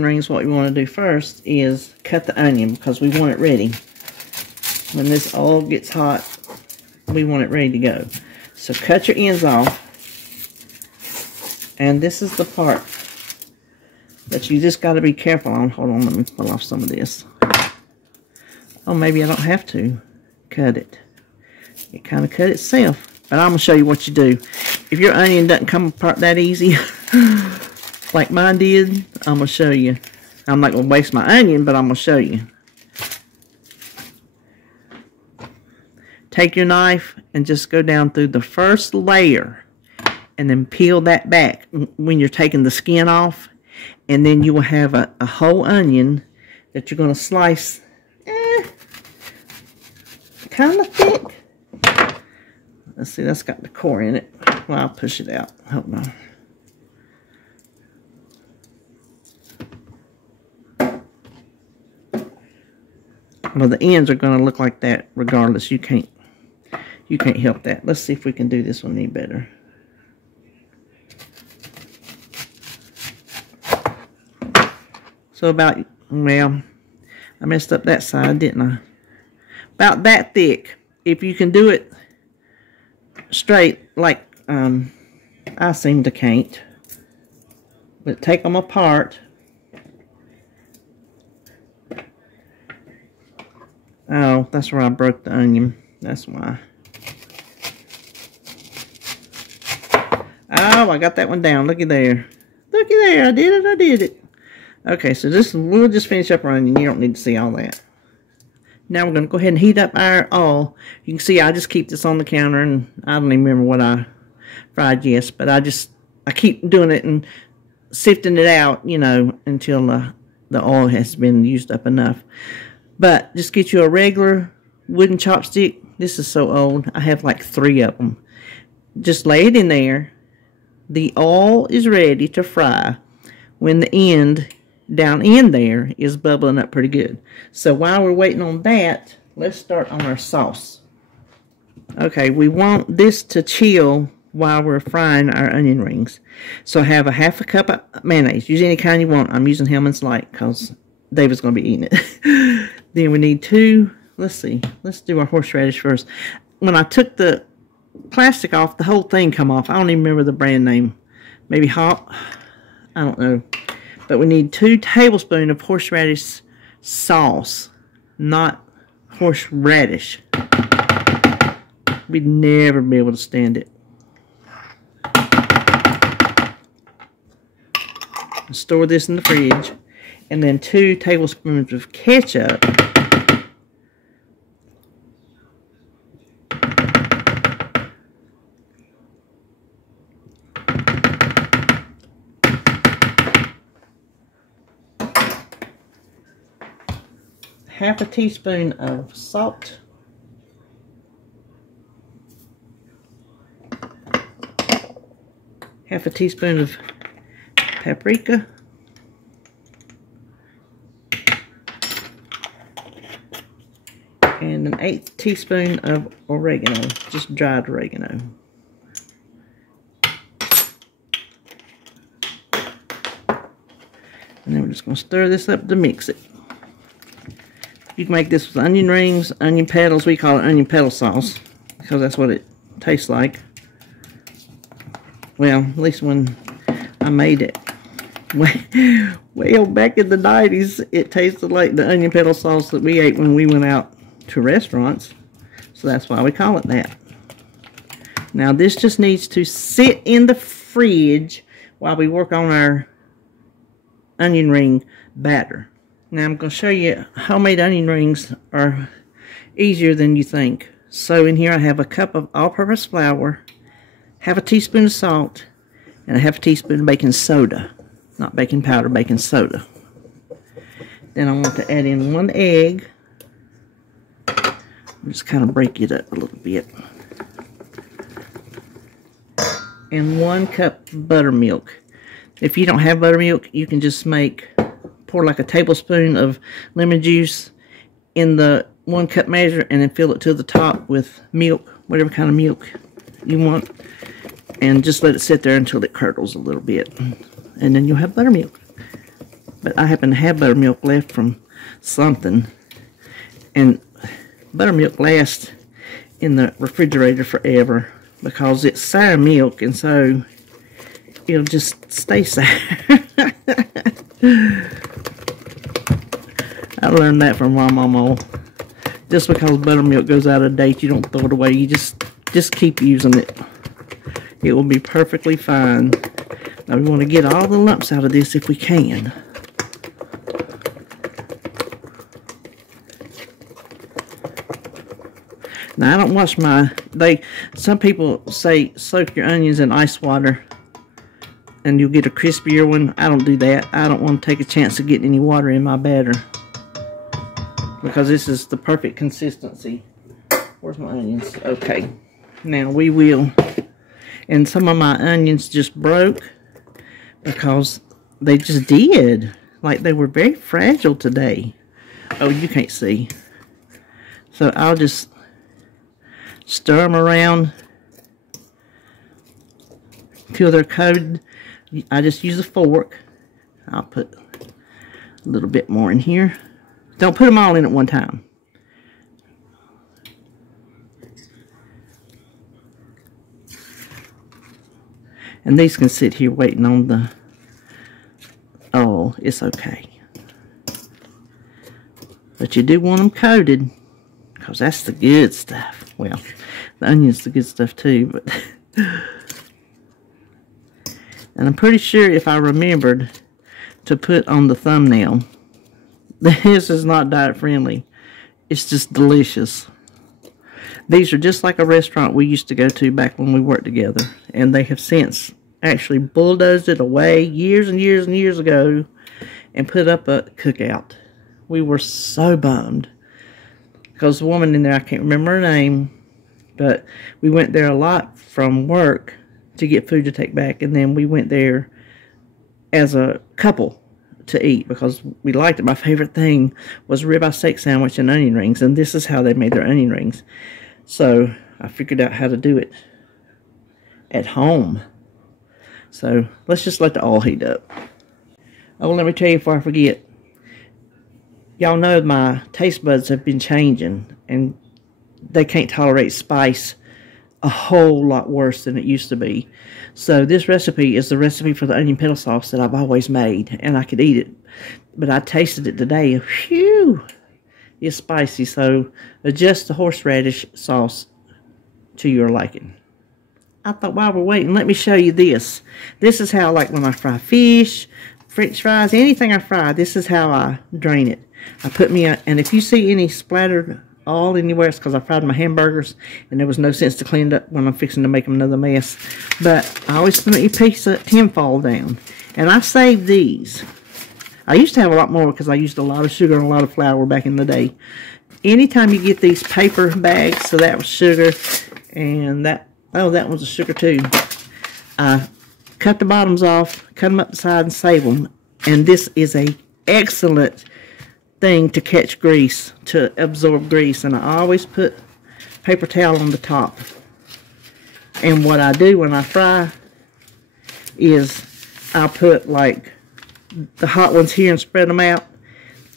onion rings, what we want to do first is cut the onion because we want it ready. When this oil gets hot, we want it ready to go. So cut your ends off. And this is the part that you just got to be careful on. Hold on, let me pull off some of this. Oh, maybe I don't have to cut it. It kind of cut itself. But I'm going to show you what you do. If your onion doesn't come apart that easy, like mine did, I'm going to show you. I'm not going to waste my onion, but I'm going to show you. Take your knife and just go down through the first layer and then peel that back when you're taking the skin off. And then you will have a whole onion that you're going to slice kind of thick. Let's see, that's got the core in it. Well, I'll push it out. Hold on. Well, the ends are going to look like that regardless. You can't help that. Let's see if we can do this one any better. So about, well, I messed up that side, didn't I? About that thick. If you can do it straight, like I seem to can't. But take them apart. Oh, that's where I broke the onion. That's why. Oh, I got that one down. Looky there. Looky there. I did it. I did it. Okay, so we'll just finish up our onion. You don't need to see all that. Now we're going to go ahead and heat up our oil. You can see I just keep this on the counter, and I don't even remember what I fried yes, but I keep doing it and sifting it out, you know, until the oil has been used up enough. But just get you a regular wooden chopstick. This is so old. I have like 3 of them. Just lay it in there. The oil is ready to fry when the end down in there is bubbling up pretty good. So while we're waiting on that, let's start on our sauce. Okay, we want this to chill while we're frying our onion rings. So I have a half a cup of mayonnaise. Use any kind you want. I'm using Hellman's Light because David's going to be eating it. Then we need 2, let's see, let's do our horseradish first. When I took the plastic off, the whole thing come off. I don't even remember the brand name. Maybe Hop? I don't know. But we need 2 tablespoons of horseradish sauce, not horseradish. We'd never be able to stand it. Store this in the fridge. And then 2 tablespoons of ketchup. Half a teaspoon of salt. Half a teaspoon of paprika. And an 1/8 teaspoon of oregano, just dried oregano. And then we're just going to stir this up to mix it. You can make this with onion rings, onion petals. We call it onion petal sauce because that's what it tastes like. Well, at least when I made it. Well, back in the 90s, it tasted like the onion petal sauce that we ate when we went out to restaurants. So that's why we call it that. Now this just needs to sit in the fridge while we work on our onion ring batter. Now I'm going to show you homemade onion rings are easier than you think. So in here I have a cup of all-purpose flour, half a teaspoon of salt, and a half a teaspoon of baking soda. Not baking powder, baking soda. Then I want to add in 1 egg. Just kind of break it up a little bit. And 1 cup of buttermilk. If you don't have buttermilk, you can just pour like a tablespoon of lemon juice in the 1 cup measure and then fill it to the top with milk, whatever kind of milk you want. And just let it sit there until it curdles a little bit. And then you'll have buttermilk. But I happen to have buttermilk left from something. And buttermilk lasts in the refrigerator forever because it's sour milk, and so it'll just stay sour. I learned that from my mama. Just because buttermilk goes out of date, you don't throw it away. You just keep using it. It will be perfectly fine. Now we want to get all the lumps out of this if we can. Now I don't wash my, some people say soak your onions in ice water and you'll get a crispier one. I don't do that. I don't want to take a chance of getting any water in my batter because this is the perfect consistency. Where's my onions? Okay. Now we will, and some of my onions just broke because they just did. Like they were very fragile today. Oh, you can't see. So I'll just stir them around until they're coated. I just use a fork. I'll put a little bit more in here. Don't put them all in at one time. And these can sit here waiting on the, oh, it's okay. But you do want them coated because that's the good stuff. Well, the onion's the good stuff too, but and I'm pretty sure if I remembered to put on the thumbnail, this is not diet friendly. It's just delicious. These are just like a restaurant we used to go to back when we worked together, and they have since actually bulldozed it away years and years and years ago and put up a cookout. We were so bummed because the woman in there, I can't remember her name, but we went there a lot from work to get food to take back, and then we went there as a couple to eat because we liked it. My favorite thing was ribeye steak sandwich and onion rings, and this is how they made their onion rings. So I figured out how to do it at home. So let's just let the oil heat up. Oh, let me tell you before I forget. Y'all know my taste buds have been changing, and they can't tolerate spice a whole lot worse than it used to be. So this recipe is the recipe for the onion petal sauce that I've always made, and I could eat it. But I tasted it today. Phew! It's spicy, so adjust the horseradish sauce to your liking. I thought while we're waiting, let me show you this. This is how I like when I fry fish, French fries, anything I fry, this is how I drain it. I put me, and if you see any splattered all anywhere, it's because I fried my hamburgers and there was no sense to clean it up when I'm fixing to make them another mess. But I always put a piece of tinfoil down, and I saved these. I used to have a lot more because I used a lot of sugar and a lot of flour back in the day. Anytime you get these paper bags, so that was sugar, and that, oh, that one's a sugar too. I cut the bottoms off, cut them up the side, and save them. And this is a excellent thing to catch grease, to absorb grease. And I always put paper towel on the top. And what I do when I fry is I'll put like the hot ones here and spread them out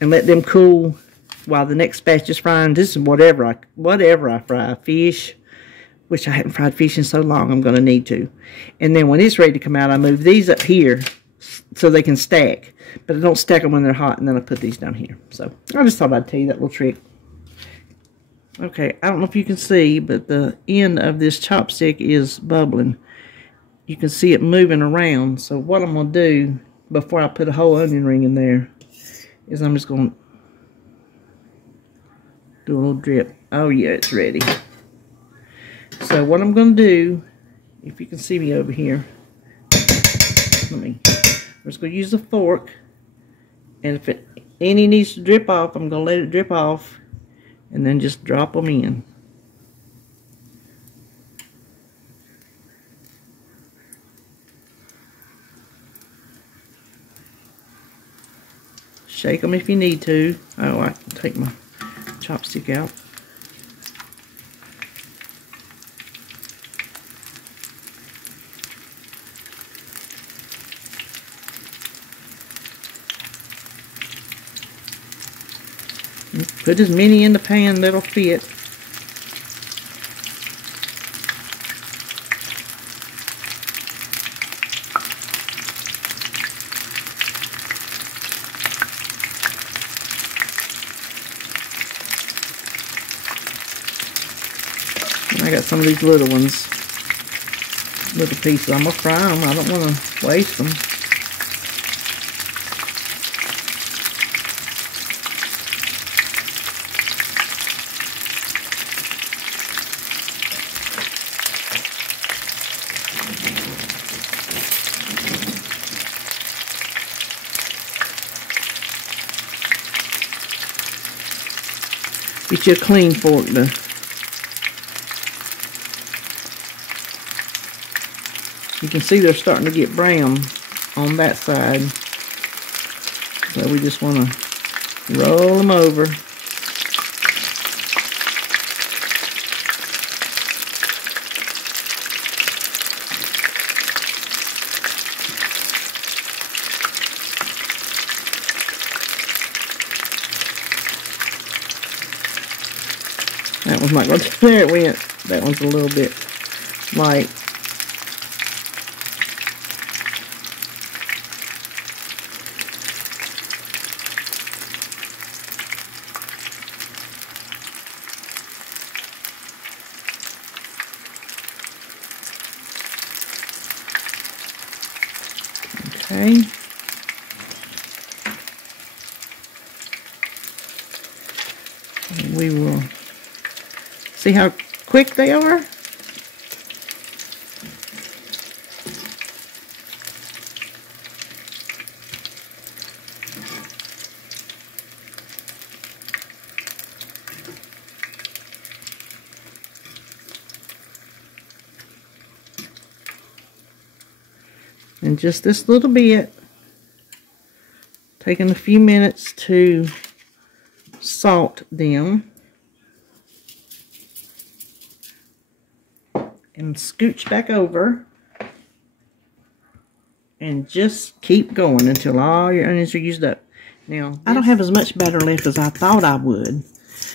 and let them cool while the next batch is frying. This is whatever I fry. Fish, which I haven't fried fish in so long, I'm going to need to. And then when it's ready to come out, I move these up here so they can stack. But I don't stack them when they're hot, and then I put these down here. So I just thought I'd tell you that little trick. Okay, I don't know if you can see, but the end of this chopstick is bubbling. You can see it moving around. So what I'm going to do before I put a whole onion ring in there is I'm just going to do a little drip. Oh yeah, it's ready. So what I'm going to do, if you can see me over here, I'm just going to use a fork, and if any needs to drip off, I'm going to let it drip off, and then just drop them in. Shake them if you need to. Oh, I can take my chopstick out. Put as many in the pan that'll fit. I got some of these little ones, little pieces. I'm going to fry them. I don't want to waste them. Get you a clean fork to you can see they're starting to get brown on that side. So we just want to roll them over. That one's not going to, there it went. That one's a little bit light. Okay. And we will see how quick they are. And just this little bit, taking a few minutes to salt them and scooch back over and just keep going until all your onions are used up. Now, I don't have as much batter left as I thought I would,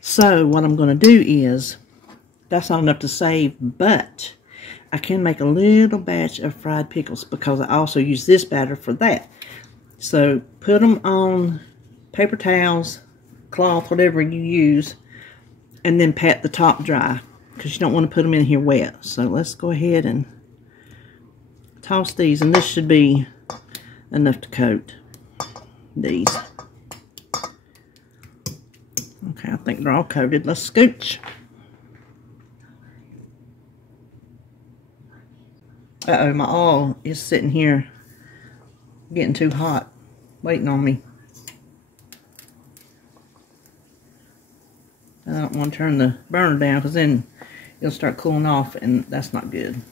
so what I'm going to do is, that's not enough to save, but I can make a little batch of fried pickles because I also use this batter for that. So put them on paper towels, cloth, whatever you use, and then pat the top dry because you don't want to put them in here wet. So let's go ahead and toss these, and this should be enough to coat these. Okay, I think they're all coated. Let's scooch. Uh-oh, my oil is sitting here getting too hot, waiting on me. I don't want to turn the burner down because then it'll start cooling off, and that's not good.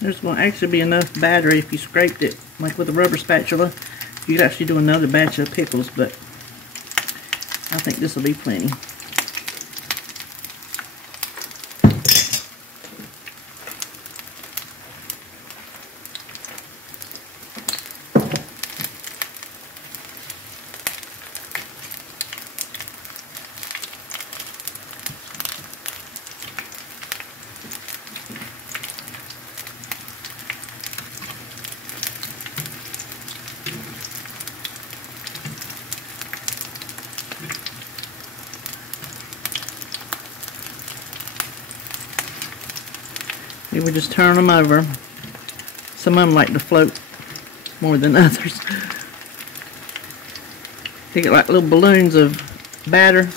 There's going to actually be enough batter if you scraped it, like with a rubber spatula. You could actually do another batch of pickles, but I think this will be plenty. You would just turn them over. Some of them like to float more than others. They get like little balloons of batter,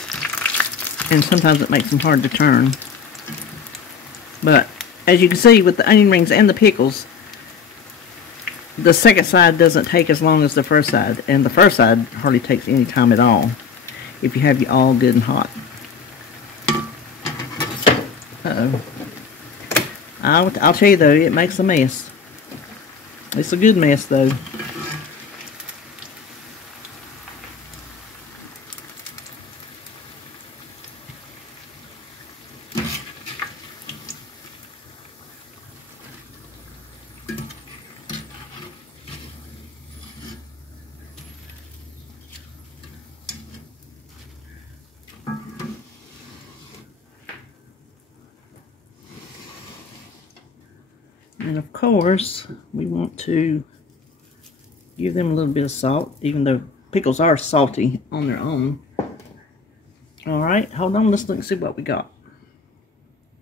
and sometimes it makes them hard to turn. But as you can see with the onion rings and the pickles, the second side doesn't take as long as the first side, and the first side hardly takes any time at all if you have it all good and hot. Uh-oh. I'll tell you though, it makes a mess. It's a good mess though. And of course, we want to give them a little bit of salt, even though pickles are salty on their own. Alright, hold on, let's look and see what we got.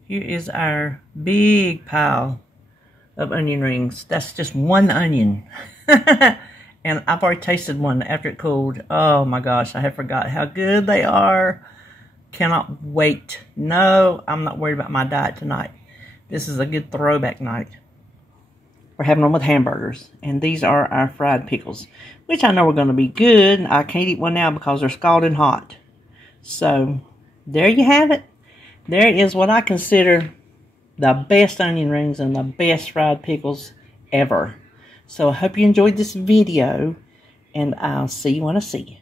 Here is our big pile of onion rings. That's just one onion. And I've already tasted one after it cooled. Oh my gosh, I have forgot how good they are. Cannot wait. No, I'm not worried about my diet tonight. This is a good throwback night. We're having them with hamburgers. And these are our fried pickles, which I know are going to be good. I can't eat one now because they're scalding hot. So, there you have it. There is what I consider the best onion rings and the best fried pickles ever. So, I hope you enjoyed this video. And I'll see you when I see you.